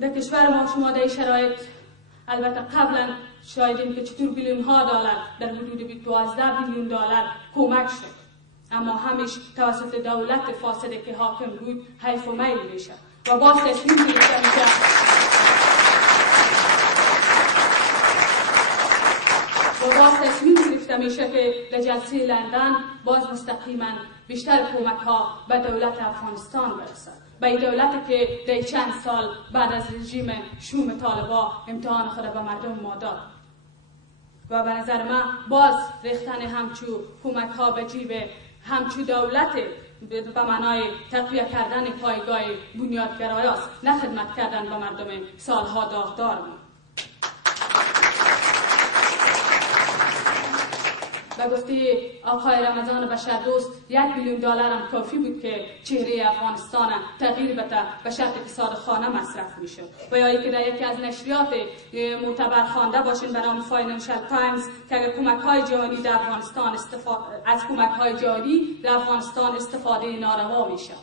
در کشور ما شما در شرایط البته قبلا شاهدیم که چطور بیلیون ها دلار در حدود 12 بیلیون دلار کمک شد، اما همیشه توسط دولت فاسده که حاکم بود حیف و میل میشه و باز تصمیم گرفته میشه که در جلسه لندن باز مستقیما بیشتر کمک ها به دولت افغانستان برسد، به این دولت که در چند سال بعد از رژیم شوم طالبان امتحان خود به مردم ما داد. و به نظر من باز ریختن همچو کمک ها به جیب همچو دولت به معنای تقویه کردن پایگاه بنیادگرایی است، نه خدمت کردن به مردم سالها داغدار بود. به گفته آقای رمضان بشردوست 1 بیلیون دلار هم کافی بود که چهره افغانستان تغییر بده به شرط که صادقانه مصرف میشد. و یا اینکه در یکی از نشریات معتبر خوانده باشین به نام فاینانشال تایمز که اگر کمک‌های جهانی در افغانستان از کمک‌های جهانی در افغانستان استفاده ناروا میشه.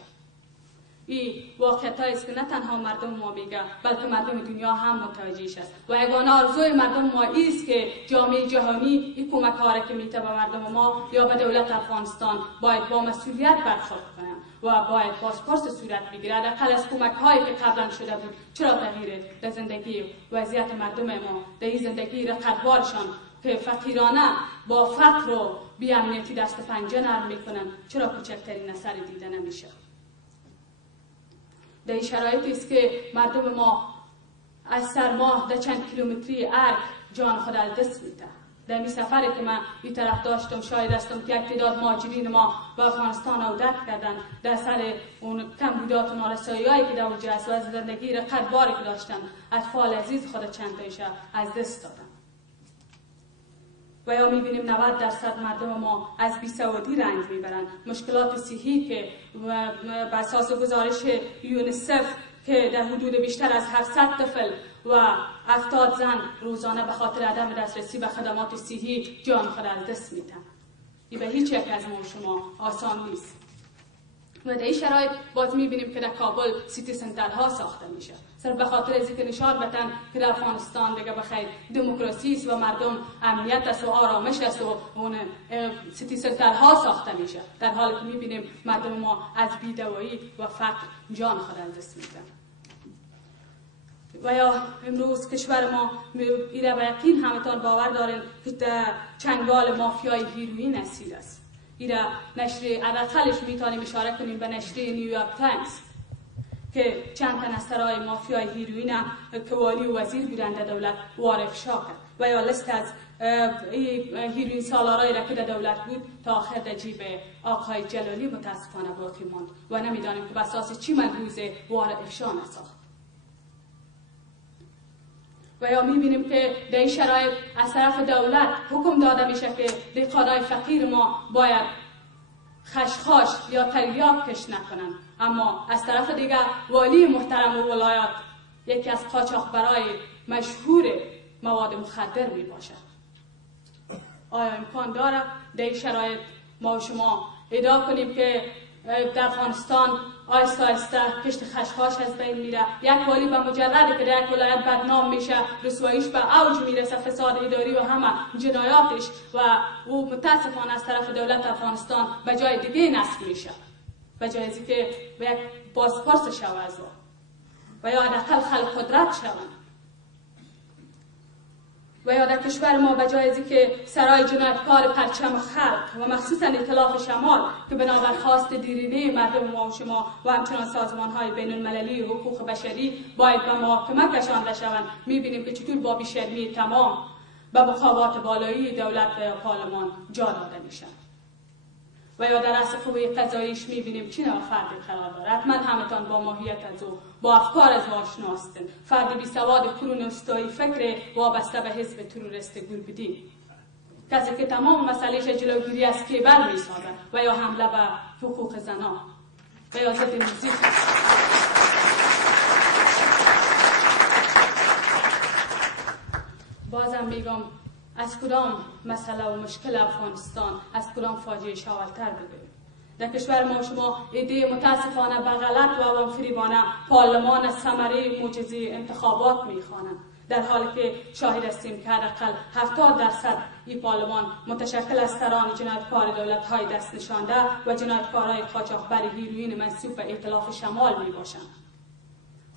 این واقعیتایی است که نه تنها مردم ما میگه بلکه مردم دنیا هم متوجهش است و یگانه آرزوی مردم ما است که جامعه جهانی این کمک ها را که میده به مردم ما یا به دولت افغانستان باید با مسئولیت برخورد کنند و باید بازپرس صورت بگیرد. حداقل از کمک هایی که قبلا شده بود چرا تغییر در زندگی وضعیت مردم ما در این زندگی رقتبارشان که فقیرانه با فقر و بی‌امنیتی دست پنجه نرم میکنن چرا کوچکترین اثر دیده نمیشه؟ در این شرایطی است که مردم ما از سرما در چند کیلومتری ارگ جان خود از دست میده. در این سفری که من این طرف داشتم شاهد هستم که یک تعداد مهاجرین ما به افغانستان عودت کردن در سر اون کمبودات و نارسایی‌هایی که در اونجا است و از زندگی رقتباری که داشتن اطفال عزیز خود چند تایشه از دست دادن. و یا میبینیم 90% مردم ما از بیسوادی رنج میبرند. مشکلات صحی که بر اساس گزارش یونیسف که در حدود بیشتر از 700 طفل و 70 زن روزانه به خاطر عدم دسترسی به خدمات صحی جان خود از دست میدن. این به هیچ یک از ما شما آسان نیست. و در این شرایط باز میبینیم که در کابل سیتی سنترها ساخته میشه صرف به خاطر از اینکه نشان بدن که در افغانستان دیگه بخیر دموکراسی است و مردم امنیت است و آرامش است و اون سیتی سنترها ساخته میشه، در حالی که میبینیم مردم ما از بی‌دوایی و فقر جان خود از دست میدن. و یا امروز کشور ما ایره به یقین همتان باور دارین که در چنگال مافیای هیروئین اسیر است. ایره نشر عدقلش میتونیم اشاره کنیم به نشر نیویورک تایمز که چند تن از سرای مافیای هیروئین که والی و وزیر بودند در دولت وارفشا کرد. و یا لیست از هیروئین سالارایی را که در دولت بود تا آخر در جیب آقای جلالی متاسفانه باقی ماند و نمیدانیم که بساس چی ملحوظ وارفشا نساخت. و یا میبینیم که در این شرایط از طرف دولت حکم داده میشه که دهقانای فقیر ما باید خشخاش یا تریاک کش نکنن، اما از طرف دیگر والی محترم و ولایت یکی از قاچاقبرای مشهور مواد مخدر می باشد. آیا امکان داره در این شرایط ما و شما ادعا کنیم که در افغانستان آهسته آهسته کشت خشخاش از بین میره؟ یک والی به مجرد که در یک ولایت بدنام میشه رسواییش به اوج میرسه، فساد اداری و همه جنایاتش، و او متاسفانه از طرف دولت افغانستان به جای دیگه نصب میشه، به جای از اینکه به یک بازپرس شوه از و یا حداقل خلق قدرت شوند. و یا در کشور ما به جای از اینکه سرای جنایتکار پرچم خلق و مخصوصا ائتلاف شمال که بنابر خواست دیرینه مردم ما و شما و همچنان سازمان‌های بین المللی حقوق بشری باید به محاکمه کشانده شوند، می‌بینیم که چطور با بی‌شرمی تمام به مقامات بالایی دولت و پارلمان جا داده میشن. و یا در رأس قوه قضاییش می‌بینیم چی نوع فردی قرار داره. حتما همتان با ماهیت از او با افکار از او آشنا هستین. فرد بی‌سواد قرون وسطایی فکر وابسته به حزب تروریست گلبدین، کسی که تمام مسئلهش جلوگیری از کیبل می‌سازد و یا حمله به حقوق زنان و یا ضد موزیک. بازم میگم از کدام مسئله و مشکل افغانستان، از کدام فاجعه اولتر بگویم؟ در کشور ما شما ایده متاسفانه به غلط و عوام‌فریبانه پارلمان ثمره معجزه انتخابات می‌خوانند، در حالی که شاهد هستیم که حداقل 70% این پارلمان متشکل از سران جنایتکار دولت‌های دست نشانده و جنایتکارهای قاچاقبر هیروئین منسوب به ائتلاف شمال میباشند.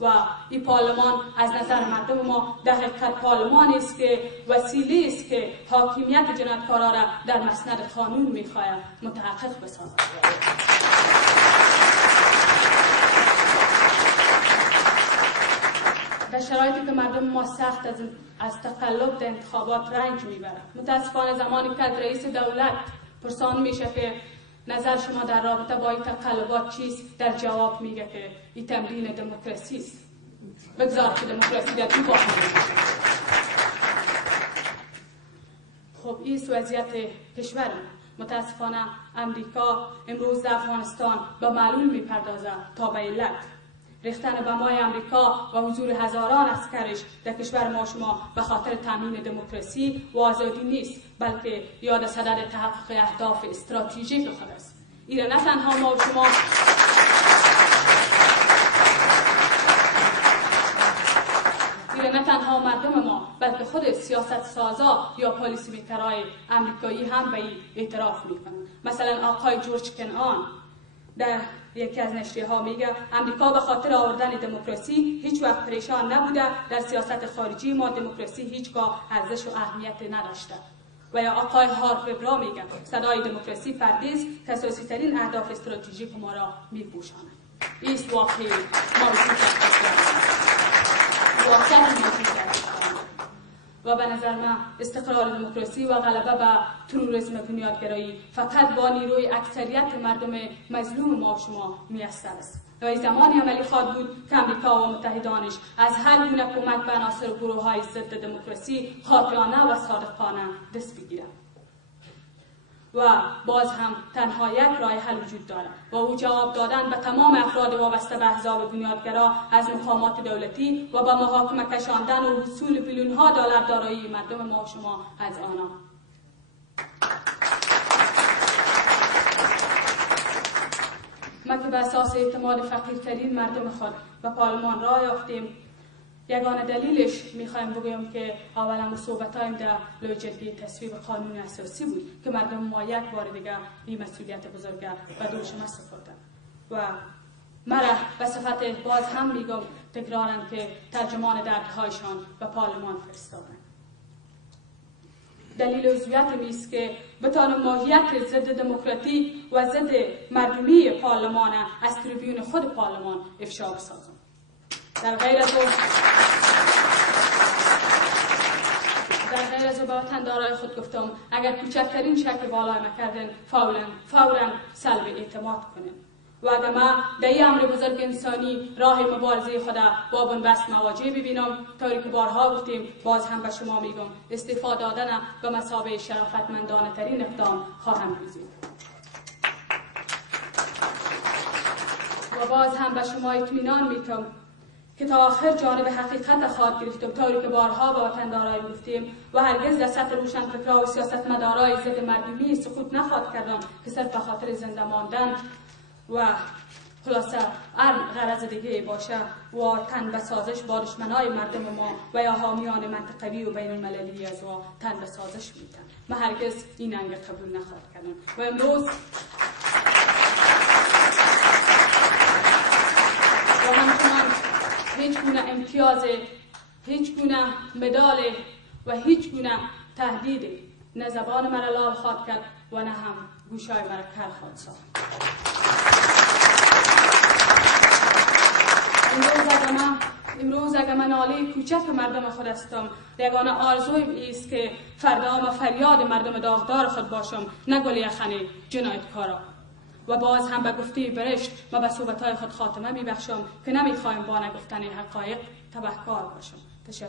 و این پارلمان از نظر مردم ما در حقیقت پارلمانی است که وسیله است که حاکمیت جنایتکارا را در مسند قانون میخواهد متحقق بسازد. در شرایطی که مردم ما سخت از تقلب در انتخابات رنج میبرند، متاسفانه زمانی که از رئیس دولت پرسان میشه که نظر شما در رابطه با این تقلبات چیست، در جواب میگه که این تمرین دموکراسی است. بگذار که دموکراسی در این باهم. خب این وضعیت کشور متاسفانه امریکا امروز در افغانستان با معلول میپردازه تا به علت ریختن بمای امریکا و حضور هزاران عسکرش در کشور ما شما به خاطر تامین دموکراسی و آزادی نیست، بلکه یاد صدد تحقق اهداف استراتژیک خود است. این نه تنها ما شما نه تنها مردم ما بلکه خود سیاست سازا یا پالیسی میکرای امریکایی هم به این اعتراف میکنند. مثلا آقای جورج کنان در یکی از نشریه ها میگه امریکا به خاطر آوردن دموکراسی هیچ وقت پریشان نبوده، در سیاست خارجی ما دموکراسی هیچگاه ارزش و اهمیت نداشته. و یا آقای هارپ ابرا میگه صدای دموکراسی پرده‌ای است که اساسی ترین اهداف استراتژیک ما را میپوشاند. این است واقعی و به نظر من استقرار دموکراسی و غلبه به تروریسم بنیادگرایی فقط با نیروی اکثریت مردم مظلوم ما شما میسر است. و این زمانی عملی خواهد بود که امریکا و متحدانش از هر گونه کمک به عناصر و گروه‌های ضد دموکراسی خاطرانه و صادقانه دست بگیرند. و باز هم تنها یک راه حل وجود دارد و او جواب دادن به تمام افراد وابسته به احزاب بنیادگرا از مقامات دولتی و به محاکمه کشاندن و حصول بیلیون‌ها دلار دارایی مردم ما و شما از آنها. ما که به اساس اعتماد فقیرترین مردم خود به پارلمان راه یافتیم، یگانه دلیلش میخوایم بگویم که اولا صحبتایم در لوی جلگه تصویب قانون اساسی بود که مردم ما یک بار دیگه این مسئولیت بزرگ به دوش ما سپردن و مرا به صفت باز هم میگم تکرارن که ترجمان دردهایشان به پارلمان فرستادن. دلیل عضویت میست که بتانم ماهیت ضد دموکراتی و ضد مردمی پارلمان از تریبیون خود پارلمان افشا بسازم. در غیر از او به وطندارای خود گفتم اگر کوچکترین شک بالای ما کردن فوراً سلب اعتماد کنیم و اگر ما در این امر بزرگ انسانی راه مبارزه خود با بنبست مواجه ببینم طوری که بارها گفتیم باز هم به شما میگم استعفا دادن به مثابه شرافتمندانه ترین اقدام خواهم گزید. و باز هم به شما اطمینان میتم که تا آخر جانب حقیقت خواهد گرفتم طوری که بارها با وطندارای گفتیم و هرگز در سطح روشنفکرها و سیاستمدارای ضد مردمی سقوط نخواهد کردم که صرف به خاطر زنده ماندن و خلاصه غرض دیگه باشه و تن به سازش با دشمنای مردم ما و یا حامیان منطقوی و بین المللی از و تن به سازش میتن. ما هرگز این انگ قبول نخواهد کردم و امروز و همچنان هیچ گونه امتیاز، هیچ گونه مدال و هیچ گونه تهدید نه زبان مرا لال خواهد کرد و نه هم گوشای مرا کر خواهد ساخت. امروز اگر من ناله کوچک مردم خود هستم، یگانه آرزویم ایست که فردا و فریاد مردم داغدار خود باشم، نه گل یخن جنایتکارا. و باز هم به گفته برشت و به صحبتهای خود خاتمه میبخشم که نمیخوایم با نگفتن حقایق تبهکار باشم. تشکر.